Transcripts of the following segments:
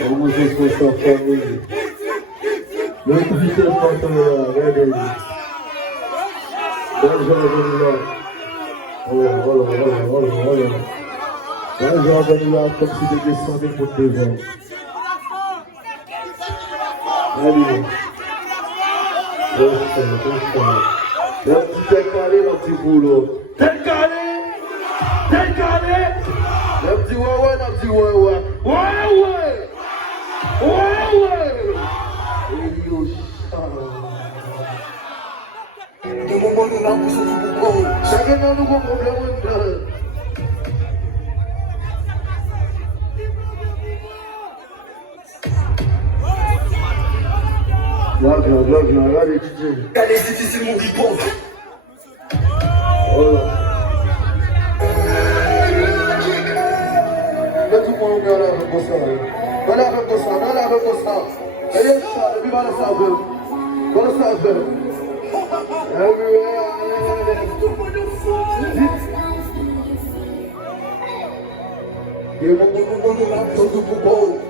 Vamos esforçar a família. Não precisa faltar lá, reggae. Vai jogando lá. Olha. Vai jogando lá como se descendo em motivão. Ali. Poxa. Vamos décaler un petit boulot. Décaler. Un petit ouais. De moment nous n'avons pas de beaucoup. Chacun de nous a un problème. Là, allez, DJ. Allez, c'est mon ripon. Voilà. Tout le monde est là avec ça. Voilà avec ça. Et le chat, et puis voilà ça.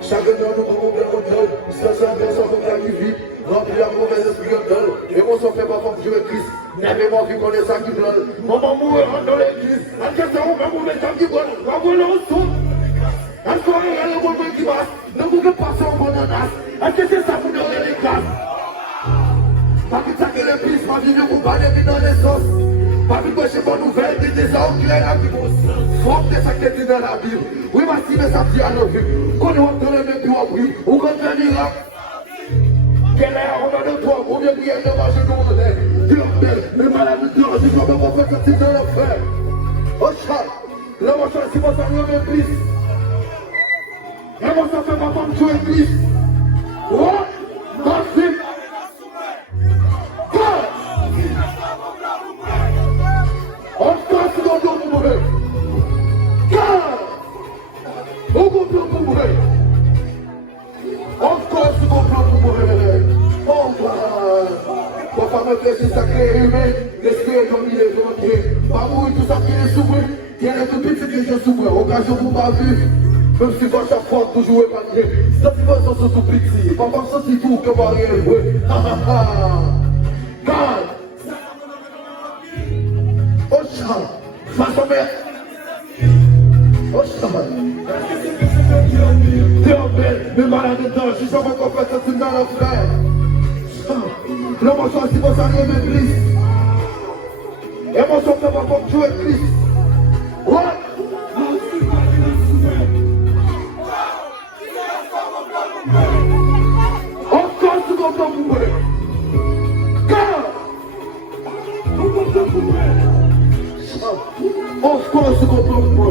Chacun de nous a un contrôle. Ça, personne qui vit. Remplis la mauvaise esprit en gueule. Et mon sang fait pas pour Dieu et Christ. N'avez-moi vu qu'on est ça qui vole. Maman mourir dans l'église. En question, on va mourir tant qu'il vole. On va voler au son. Encore il y a le bon qui passe. Ne vous faites pas ça en bonne ananas. Est-ce que c'est ça pour donner les classes? Pas que ça que les pistes, ma vie ne vous pas les dans les sauces. Pas que je sais pas nouvelle, mais des hommes qui est la vie. Faut que ça qui est dans la Bible. Oui, ma si, mais ça dit à nos vues. Qu'on est dans les mêmes puis on prie. Ou qu'on venira. Quelle est on a de toi, on vient bien de manger comme on est. Tu l'appelles, le malade de Dieu, je crois que mon frère c'est de l'enfer. Oh chat, le machin c'est pas ça, il y a plus. Et moi ça fait pas comme tu es plus. What? Merci. On se casse dans ton mauvais. On comprend pour mourir. On se casse dans ton mauvais. Oh God. Pour pas me faire c'est sacré humain. L'esprit comme il est bloqué. Pas mourir tout ça qui est souffert. Il y a tout petit que je souffre. Occasion pour ma vie. Même si à chaque fois toujours est pas bien. Ça c'est pas ça sous petit. Pas comme ça c'est tout que va rien jouer. God. Oh chat. Façon mère. Oh chat. T'es en belle, mais malade dedans. Je suis jamais complète, c'est dans l'enfer. Le mensonge si vous allez me glisse. Et mon son ne va pas me jouer glisse. What? Encore tu comprends pour moi. Car encore tu comprends pour moi.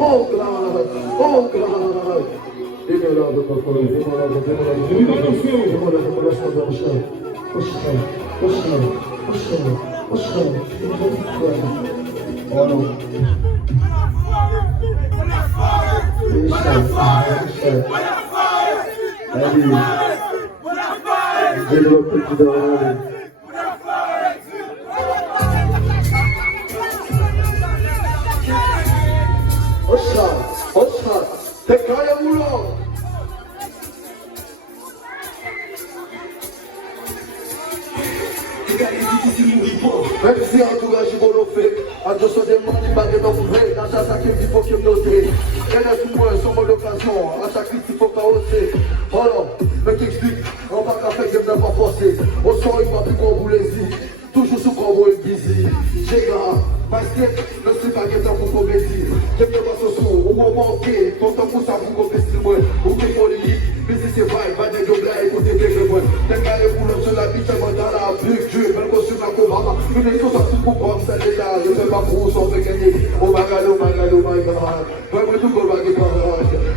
Oh God. Il est là de ton collègue. Oh non. Allez. J'ai le petit d'arrêt. Osha, t'es quand même moulon. Même si entourage est volopé, à deux sauts des mondes, il va être vrai. Dans chaque sac, il faut qu'il me note. Elle est sous moi, sur mon occasion. À chaque critique, il faut carrosser. Alors, mais t'explique, on va qu'à faire, il ne pas forcer. Au son, il va plus qu'on vous les dit. Toujours sous convoi et busy. J'ai gars, parce que le slip a guetté pour comédie. J'aime pas ce son, on va manquer. Ton temps pour ça, vous compétez moi. Ou qui politique, mais si c'est vrai, va des deux blagues, écoutez des deux moi. T'es carré pour l'homme sur la biche, dans la pluie. Dieu, même qu'on sur la combat. Nous les choses, ça se coupe comme ça déjà. Je sais pas pour où ça fait gagner. Oh my god. Vraiment tout le monde va gagner.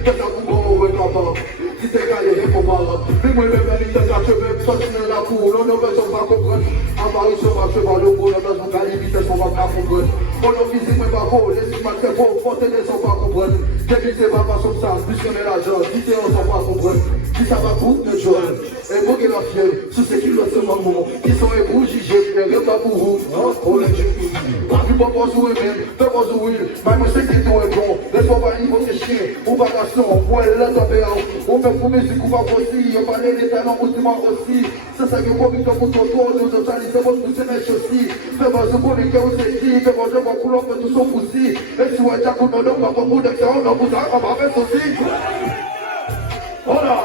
Qu'est-ce que vous comprenez, on si t'es calé, réponds pas. Mais moi, même les gens qui même sortir la cour, on ne veut pas comprendre. En Paris, je marche par le bout, on a une vitesse, on va pas comprendre. On a physique, mais pas beau, les images, c'est beau, faut t'aider sans pas comprendre. Depuis c'est pas comme ça, plus qu'on est l'argent, si c'est on s'en va comprendre, si ça va pour le jour, et vous qui la fière, sous ce qui le sont maman, qui sont les bouts jugés, et rien pas pour vous, non, pour les jeux. Pas vu pas jouer même, pas jouer, mais moi c'est qui tout est bon, laisse-moi pas y votre chien, ou pas garçon, ou elle l'a tapé, on fait pour musique, ou pas aussi, on parlait des talents, ou du aussi, c'est ça que vous, pour ton tour, nous autres, ils sont bons, c'est mes aussi, fais pas ce qu'on est, qu'on s'est dit, fais pas ce qu'on couleur, que nous sommes aussi, et si on est à côté de nous, on va vous dire, on va vous dire, on va faire ceci. Hola,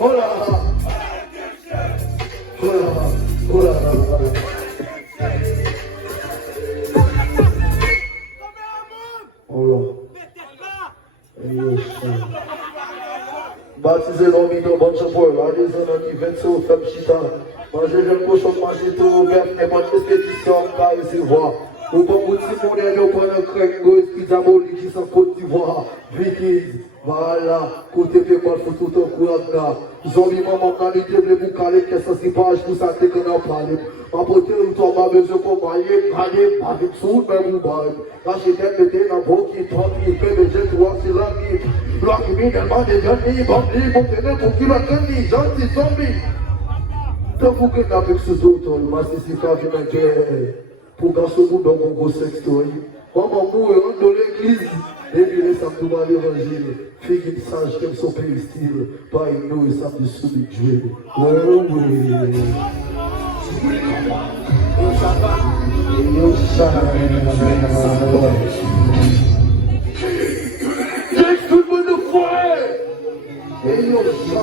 hola, hola, hola. Baptisé l'homme de bon chapeau, la raison qui vient sur le femme chita. Manger le cochon, manger tout, et moi, qu'est-ce que tu sors, car ici, voir. Ou pas vous Timoner, nous prenons un crème, qui diabolique, qui s'en Côte d'Ivoire, Vikings, voilà, côté pépas, faut tout un coup là. Zombie, maman, qualité, les boucales, qu'est-ce que c'est pas, je ça, c'est qu'on en parle. Ma pote, ou toi, ma besoin pour mailler, brailler, avec sous, même ou balle. Là, j'ai été dans vos qui trempe, qui fait des jets, toi, c'est là, qui. Bloc, mi, tellement des jeunes, bandits, mon tenez, pour qui la tenue, gentil, zombie. Tant vous que avec ce autres, le massif, c'est pas bien la guerre. Pour garçon dans mon gros sextoy. Maman mourir dans l'église. Et puis les samedis dans l'évangile. Fille sage comme son pays style. Pas une eau et samedi sous du Dieu. Ouais, ouais. J'ai tout le monde de foi. Et yo, ça.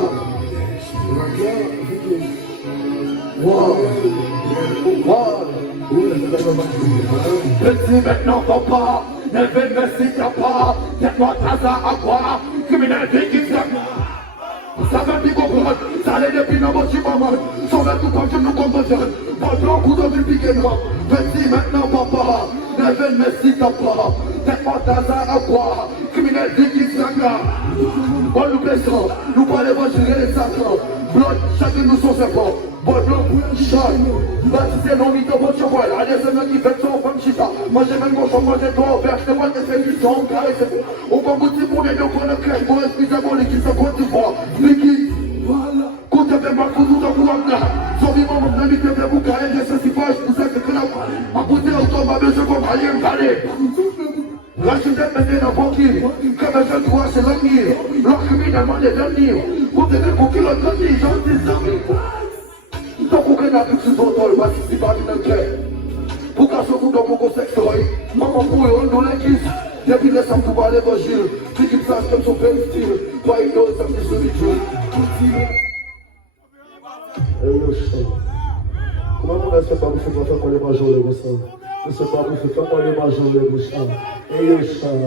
Wow. Wow. Petit maintenant papa, ne vais me citer pas, tête-moi taza à boire, criminalité qui vient. Ça va bien comprendre, ça allait depuis nos mots du moment, sans mettre tout comme je nous comprends, pas blanc coup dans le piquet noir. Petit maintenant papa, ne vais me citer pas, tête-moi taza à boire, criminalité qui vient. Bon nous plaisons, nous parlons gérer les sacres, blood, chacun nous sont serpents. Bon blanc, chat, baptisé non mytho, bon cheval, allez c'est moi qui fait son femme chita. Moi j'ai même mon champ, moi j'ai toi, vers c'est moi qui fais du son, carré c'est on va goûter pour les deux pour le crème, pour expliquer pour l'équipe, ça compte du froid. Mickey, voilà, côté de ma coupe, tout en courant là. Son vivant, mon ami, t'es vous carré, je sais si pas, je vous sais que c'est là. Ma côté, autant ma besoin qu'on va aller me parler. La chute menée dans le banquier, comme un jeune droit, c'est l'avenir. Leur criminellement les derniers, pour tenir pour qu'il a donné, j'en dis amis. Donc on gagne avec ce autres, le bâtiment c'est pas du cœur. Pour qu'à ce coup dans mon sexe, maman pour eux, dans l'église. Depuis les samedis pour l'évangile, qui qu'il sache comme son père style, pas une autre samedi sur le Dieu. Comment on a fait pas vous faire pour les majors les bouchons? Je sais pas vous faire pour les majors les bouchons. Et le chant.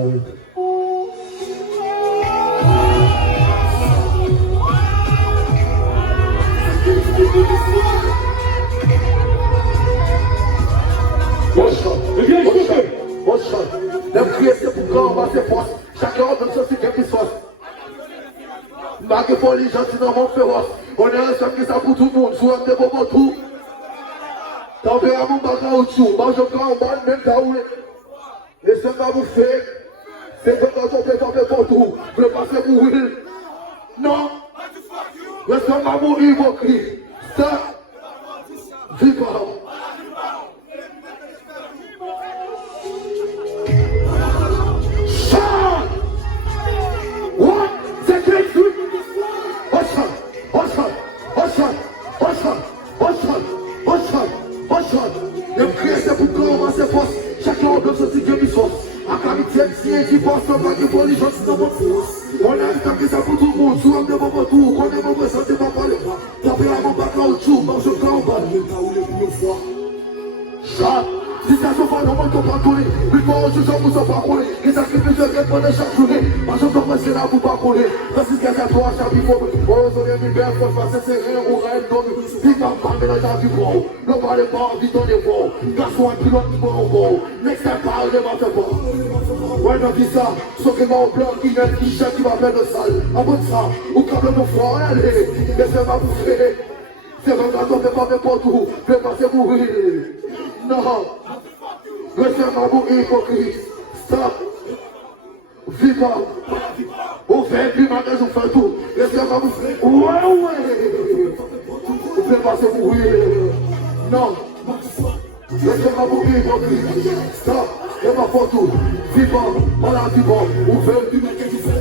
Bon chant, les prières c'est pour quand on va se force. Chacun donne son secret qui se force. Marquez pour les gens, sinon on féroce. On est un seul qui ça pour tout le monde, soit des bons tout. T'en verras mon bagage au-dessous, mange quand on va même taouler. Et ce que vous faites, c'est que quand on fait pour tout, vous ne passez pour mourir. Non, reste qu'on va mourir, vos cris. Ça, vive. Le prière c'est pour qu'on commence à force. Chacun doit se dire qu'il force. À caractère, si il dit force, on va dire pour les gens qui sont on a un temps qui ça pour tout le monde. Souvent de mon tour, on est mauvais, ça ne va pas le voir. T'as fait un bon bac en dessous, mange au camp, on va le cas où les plus fois. Chat, si ça se fait, on ne pas couler. Mais pour eux, je vous en pas couler. Les sacrifices de guerre pendant chaque journée. Moi, je dois passer là pour pas couler. Parce que c'est à toi, chaque fois. Oh, on est mis bien, faut passer serré, on rêve d'homme. Puis quand on parle dans du bon, ne parlez pas en vidant des bons. Garçon, un pilote qui va au bon. Next time, parle de ma fait bon. Ouais, non, dis ça. Sauf que mon blanc qui vient, qui chèque, qui va faire de sale. En mode ça, ou comme le froid, allez. Laissez-moi bouffer. C'est vrai, quand on fait pas n'importe où, je vais passer mourir. Non. Laissez-moi mourir, hypocrite. Stop. Viva, on fait plus magasin, on fait tout. Laissez-moi pas vous. Ouais. On fait passer pour oui. Non. Laissez-moi vous vivre. Stop. Et ma photo. Viva, on a dit bon. On fait plus magasin.